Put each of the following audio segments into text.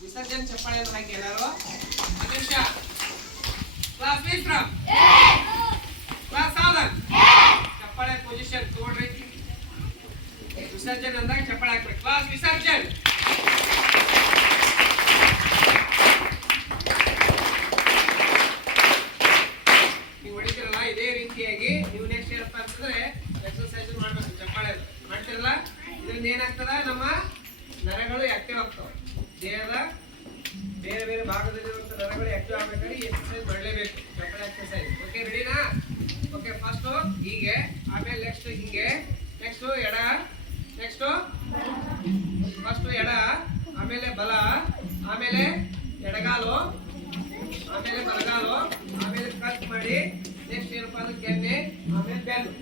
ವಿಸರ್ಜನೆ ಚಪ್ಪಾಳೆ ಅಂತ ಹಾಕಿ ಎಲ್ಲಾರು ನಿಮಿಷ ಕ್ಲಾಸ್ ವಿಶ್ರಾಮ್ ಕ್ಲಾಸ್ ಸಾಧನ್ ಚಪ್ಪಾಳೆ ಪೊಸಿಷನ್ ತಗೊಳ್ರಿ ವಿಸರ್ಜನೆ ಅಂದಾಗ ಚಪ್ಪಾಳೆ ಹಾಕ್ಬೇಕು ಕ್ಲಾಸ್ ವಿಸರ್ಜನ್ ನೀವು ಹೊಡಿತೀರಲ್ಲ ಇದೇ ರೀತಿಯಾಗಿ ನೀವು ನೆಕ್ಸ್ಟ್ ಏನಪ್ಪ ಅಂತಂದ್ರೆ ಎಕ್ಸರ್ಸೈಸ್ ಮಾಡ್ಬೇಕು. ಚಪ್ಪಾಳೆ ಮಾಡ್ತಿರಲ್ಲ ಇದರಿಂದ ಏನಾಗ್ತದ ನಮ್ಮ ನರಗಳು ಆಕ್ಟಿವ್ ಆಗ್ತಾವ ದೇಹದ ಬೇರೆ ಬೇರೆ ಭಾಗದಲ್ಲಿರುವಂತ ನರಗಳು ಆಕ್ಟಿವ್ ಆಗ್ಬೇಕಾದ್ರೆ ಈ ಎಕ್ಸರ್ಸೈಸ್ ಮಾಡಲೇಬೇಕು. ಚಪ್ಪಾಳೆ ಎಕ್ಸರ್ಸೈಸ್ ಓಕೆ ರೆಡಿನಾ ಓಕೆ ಫಸ್ಟ್ ಹೀಗೆ, ಆಮೇಲೆ ನೆಕ್ಸ್ಟ್ ಹೀಗೆ. ನೆಕ್ಸ್ಟ್ ಎಡ. ನೆಕ್ಸ್ಟ್ ಫಸ್ಟ್ ಎಡ, ಆಮೇಲೆ ಬಲ, ಆಮೇಲೆ ಎಡಗಾಲು, ಆಮೇಲೆ ಬಲಗಾಲು, ಆಮೇಲೆ ಕಟ್ ಮಾಡಿ ನೆಕ್ಸ್ಟ್ ಏನಪ್ಪ ಅಂದ್ರೆ ಕೆನ್ನೆ, ಆಮೇಲೆ ಬೆನ್ನು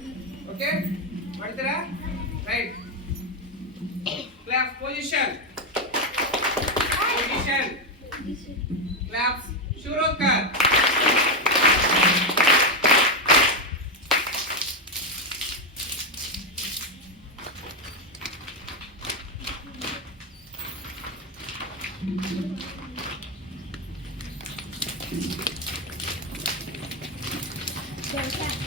ಓಕೆ ಮಾಡ್ತೀರಾ? Right class position hand claps সুরকার Thank you.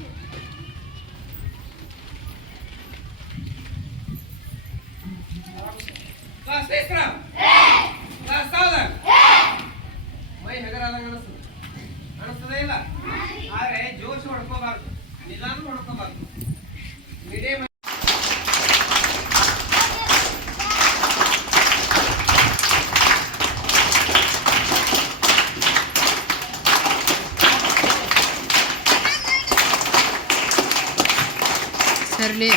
ಕ್ಲಾಪ್ಸ್ ಶುರು ಕರ್ ಕ್ಲಾಸ್ ವಿಕ್ರಮ್ ಕ್ಲಾಸ್ ಸಾವಧಾನ್ ಮೈ ಹೆಗರಾದಂಗ ಅನಿಸ್ತದೆ ಅನಿಸ್ತದೆ ಇಲ್ಲ ಆದ್ರೆ ಜೋಶ್ ಹೊಡ್ಕೋಬಾರ್ದು ನಿಧಾನ ಹೊಡ್ಕೋಬಾರ್ದು ಮೀಡಿಯಂ પાછળ લે